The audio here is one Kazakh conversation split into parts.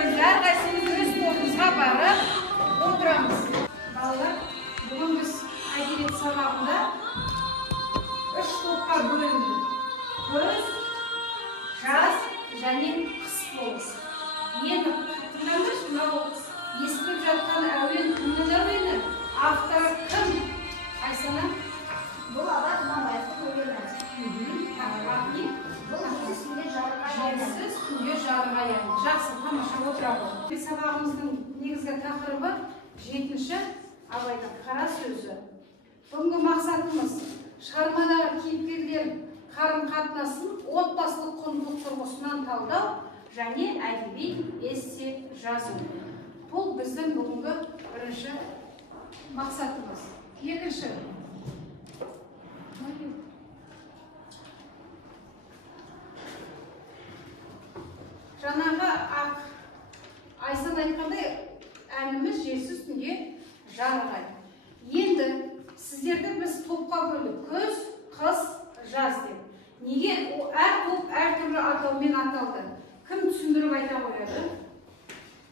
Келіңіз, әрқайсымыз өз тобымызға барып отырамыз. Балалар, бүгін біз әдебиет сабағында 3 топқа бөлінді. Көз, жаз және қыс болды. Енді тыңдаңызшы, мынау естіліп жатқан әуен кімнің әуені? Авторы кім? Айсана? Бұл Абай Құнанбаевтың өлеңі. Бұл Желсіз күнге жарық аяны. Жақсы, тамаша, отыра ғой. Сабағымыздың негізгі тақырыбы 7-ші Абайдың қара сөзі. Бүгінгі мақсатымыз шығармадағы кейіпкерлер қарым-қатынасын отбасылық құндылық тұрғысынан талдау және әдеби эссе жазу. Бұл біздің бүгінгі бірінші мақсатымыз. Екінші. Жаңағы Айсан айтқандай әніміз желсіз күнге жарық ай. Енді сіздерді біз топқа бөлдік. Көз, қыс, жаз деп. Неге әр топ әртүрлі атаумен аталды? Кім түсіндіріп айта қояды?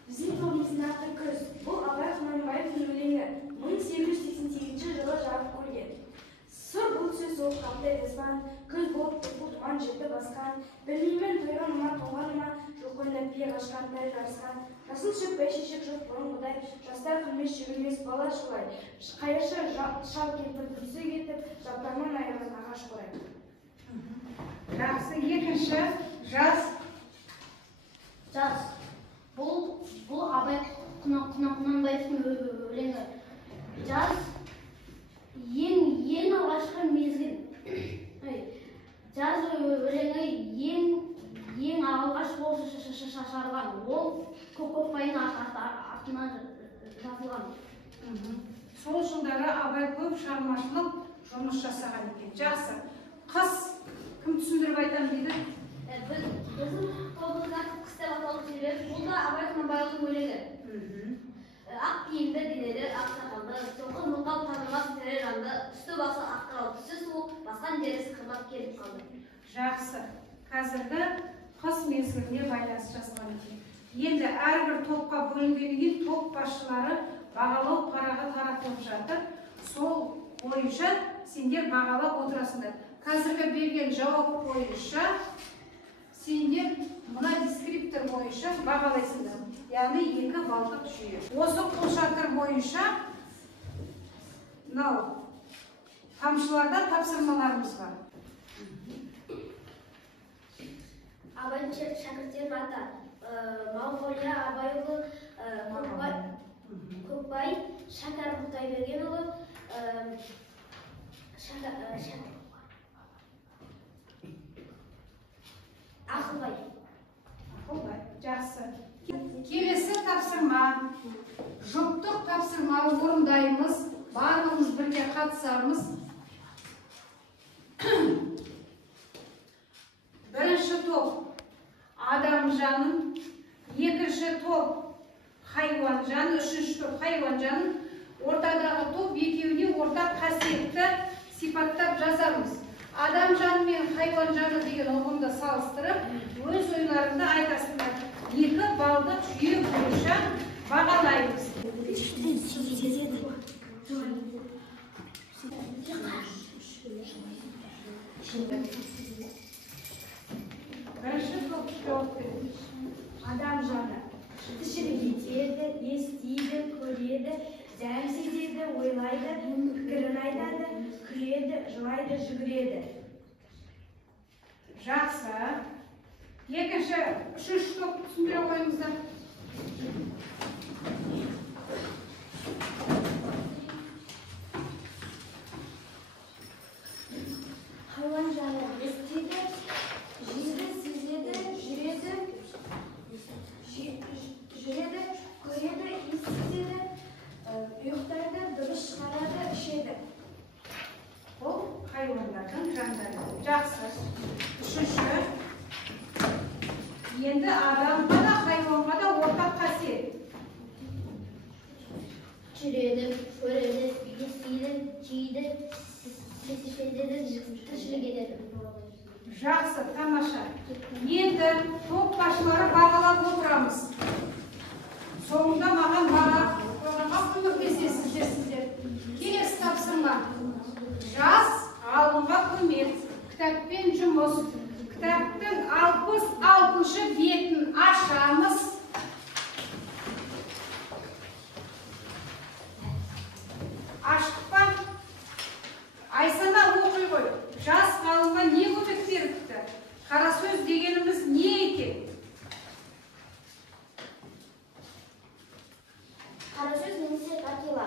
Біздің тобымыздың аты Көз. Бұл Абай Құнанбаевтың өлеңі 1888 жылы жарық көрген. Сұр бұл сөз оққандай жазған, көз болып туған жерді басқан, білмеймен тойған ма, тоңған ма, жоқ ойнап бие қашқан, тай жарысқан, жасыл шөп бәйшешек жоқ бұрынғыдай, жастар күлмес жүгірмес бала шулай, қайыршы шал кетіп, бүрсе кетіп, жапырағынан айырған ағаш қурай. Жақсы, екінші жаз. Жаз. Бұл Абай Құнанбаевтың өлеңі. Жаз ең алғашқы мезгіл. Жаз өлеңі ең алғаш болып шашарған. Ол көкпайын артынан жазылған. Сол жылдары Абай көп шығармашылық жұмыс жасаған екен. Жақсы. Қыс кім түсіндіріп айтам дейді? Біздің тобымызда қыс деп аталып жүрген. Бұл да Абай Құнанбаевтың өлеңі. Ақ киімді денелі, ақ сақалды, соқыр мылқау танымас тірі жанды, үсті басы ақтырау, түсі суық, басқан дері сықырлап келіп қалды. Жақсы. Қазіргі қыс мезгіліне байланысты жазылған екен. Енді әрбір топқа бөлінгеннен кейін топ басшылары бағалау парағы таратылып жатыр. Сол бойынша сендер бағалап отырасыңдар. Қазіргі берген жауап бойынша сендер мына дескриптор бойынша бағалайсыңдар. Яғни 2 балдық жүйе. Осы қолшатыр бойынша тамшыларда тапсырмаларымыз бар. Абайдың шәкірттерінің аты Мағауия Абайұлы, Көкбай, Шәкір Құдайбергенұлы, Ақылбай. Жақсы. Келесі тапсырма. Жұптық тапсырма орындаймыз. Барлығымыз бірге қатысармыз. Бірінші топ адам жанын, екінші топ хайуан жанын, үшінші топ хайуан жанын, ортадағы топ екеуіне ортақ қасиетті сипаттап жазамыз. Адам жаны мен хайуан жаны деген ұғымды салыстырып, өз ойларында айтасыңдар. 2 балдық жүйе бойынша бағалаймыз. Бірінші топ жауап береді. Адам жаны. Тіршілік етеді, естиді, көреді, зәм сезеді, ойлайды, пікірін айтады, күледі, жылайды, жүгіреді. Жақсы. Екінші, үшінші топ түсіндіре қойыңыздар. Хайуан жаны естиді, жейді, сезеді, жүреді, көреді, естиді, ұйықтайды, дыбыс шығарады, ішеді. Бұл хайуандардың жандары. Жақсы. Үшінші. Енді адамға да, хайуанға да ортақ қасиет. Жүреді, көреді, естиді, жейді, сезеді, тіршілік етеді. Жақсы, тамаша. Енді топ басшылары бағалап отырамыз. Соңында маған бағаға көмектесесіздер сіздер. Келесі тапсырма. Жас ғалымға көмек. Кітаппен жұмыс. Кітаптың 66 бетін ашамыз. Аштық па? Айсана оқи ғой. Жас ғалымға не көмек беріпті? Қара сөз дегеніміз не екен? Қара сөз немесе қақила.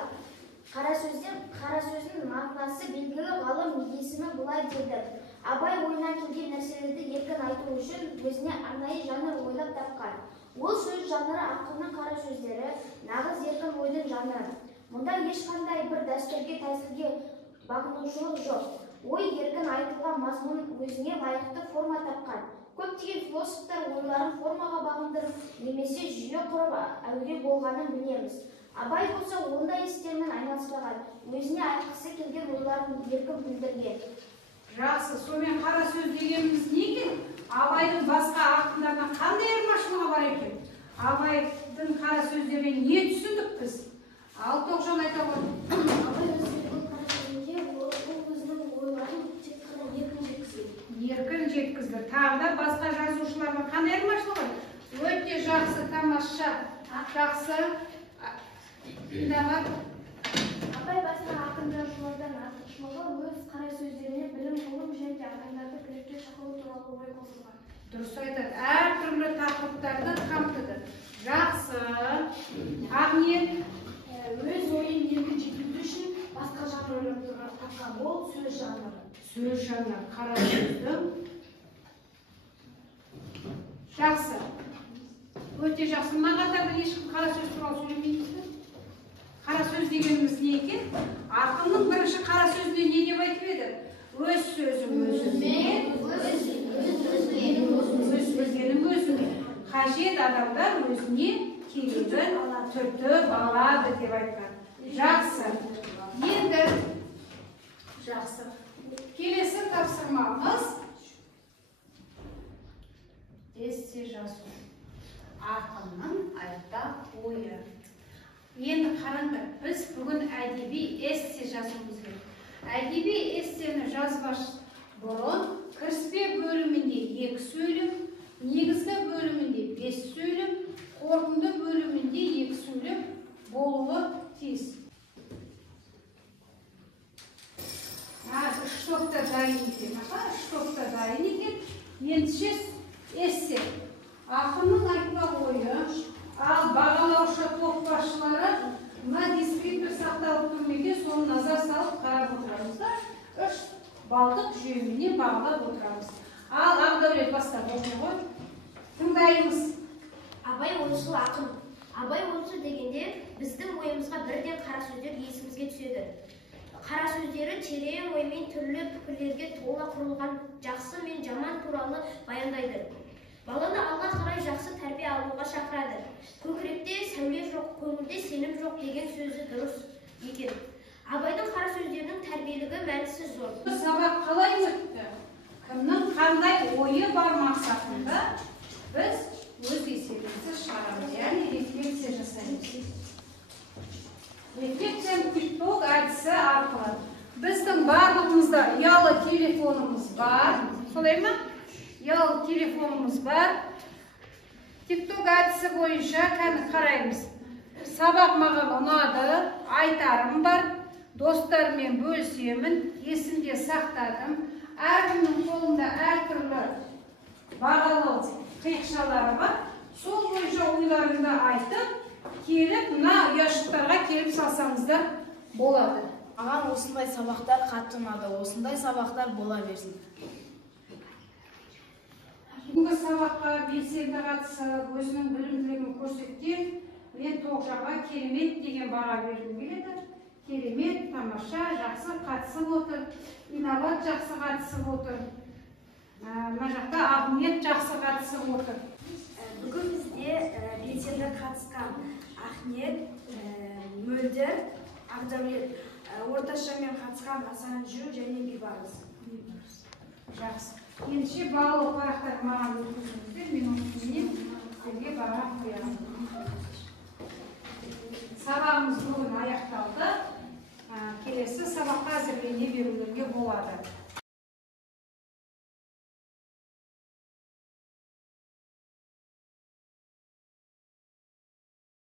Қара сөздің мағынасы белгілі ғалым есімі былай деді. Абай ойына келген нәрселерді еркін айту үшін өзіне арнайы жанр ойлап тапқан. Ол сөз жанры ақынның қара сөздері, нағыз еркін ойдың жанры. Мұнда ешқандай бір дәстүрге, тәсілге бағынушылық жоқ. Ой еркін айтылған мазмұн өзіне лайықты форма тапқан. Көптеген философтар ойларын формаға бағындырып, немесе жүйе құрып әуре болғанын білеміз. Абай болса ондай істермен айналыспаған, өзіне айтқысы келген ойларын еркін білдірген. Жақсы, сонымен қара сөз дегеніміз не екен? Абайдың басқа ақындардан қандай айырмашылығы бар екен? Абайдың қара сөздеріне не түсіндік біз? Ал Тоғжан айта ғой. Абай өзінің қара сөзінде ол өзінің ойларын тек қана еркін жеткізді. Еркін жеткізді. Тағы да басқа жазушылардың қандай айырмашылығы? Өте жақсы, тамаша, жақсы. Давай. Абай басқа ақын жазушылардан артықшылығы өз қара сөздеріне білім, ғылым және адамдарды бірлікке шақыру туралы ой қосылған. Дұрыс айтады. Әртүрлі тақырыптарды қамтыды. Жақсы. Ақниет. Өз ойын еркін жеткізу үшін басқа жанр ойлап тапқан. Ол сөз жанры. Сөз жанры қара сөздің. Жақсы. Өте жақсы. Маған да ешкім қара сөз туралы сөйлемейді. Қара сөз дегеніміз не екен? Ақынның бірінші қара сөзінде не деп айтып еді? Өз сөзім өзіме, өз сөзгенім өзіме. Қажет адамдар өзіне керегін түртіп алады деп айтқан. Жақсы. Енді жақсы. Келесі тапсырмамыз эссе жазу. Ақынның айтар ойы. Енді қараңдар, біз бүгін әдеби эссе жазуымыз керек. Әдеби эссені жазбаш бұрын кіріспе бөлімінде 2 сөйлем, негізгі бөлімінде 5 сөйлем, қорытынды бөлімінде 2 сөйлем болуы тиіс. 3 топта дайын екен. 3 топта дайын екен. Ендеше эссе. Ақынның айтпақ ойы. Ал бағалаушы топ басшылары мына дискриптор сақталып тұрмеке, соны назар салып қарап отырамыз да, 3 балдық жүйеменен бағалап отырамыз. Ал Ағдәулет бастап оқи ғой. Тыңдаймыз. Абай ойшыл ақын. Абай ойшыл дегенде біздің ойымызға бірден қара сөздер есімізге түседі. Қара сөздері терең оймен түрлі пікірлерге тола құрылған жақсы мен жаман туралы баяндайды. Баланы алға қарай жақсы тәрбие алуға шақырады. Көкіректе сәуле жоқ, көңілде сенім жоқ деген сөзі дұрыс екен. Абайдың қара сөздерінің тәрбиелігі мәнісі зор. Сабақ қалай өтті? Кімнің қандай ойы бар мақсатында біз өз есебімізді шығарамыз, яғни рефлексия жасаймыз. Рефлексияның итог әдісі арқылы біздің барлығымызда ұялы телефонымыз бар, солай ма? Ұялы телефонымыз бар. Тикток әдісі бойынша қараймыз. Сабақ маған ұнады, айтарым бар, достармен бөлісемін, есімде сақтадым. Әркімнің қолында әртүрлі бағалау қиықшалары бар. Сол бойынша ойларыңды айтып, келіп, мына ұяшықтарға келіп салсаңыздар болады. Маған осындай сабақтар қатты ұнады, осындай сабақтар бола берсін. Бүгінгі сабаққа белсенді қатысып, өзінің білімділігін көрсеткен, мен Тоғжанға керемет деген баға бергім келеді. Керемет, тамаша, жақсы қатысып отыр. Инабат жақсы қатысып отыр. Мына жақта Ақниет жақсы қатысып отыр. Бүгін бізде белсенді қатысқан Ақниет, Мөлдір, Ағдәулет, орташамен қатысқан Асанжу және Бибарыс. Жақсы. Ендеше бағалы парақтар маған өткізіңіздер, мен өткізейін, сіздерге баға қоямын. Сабағымыз бүгін аяқталды. Келесі сабаққа әзірлене берулерге болады.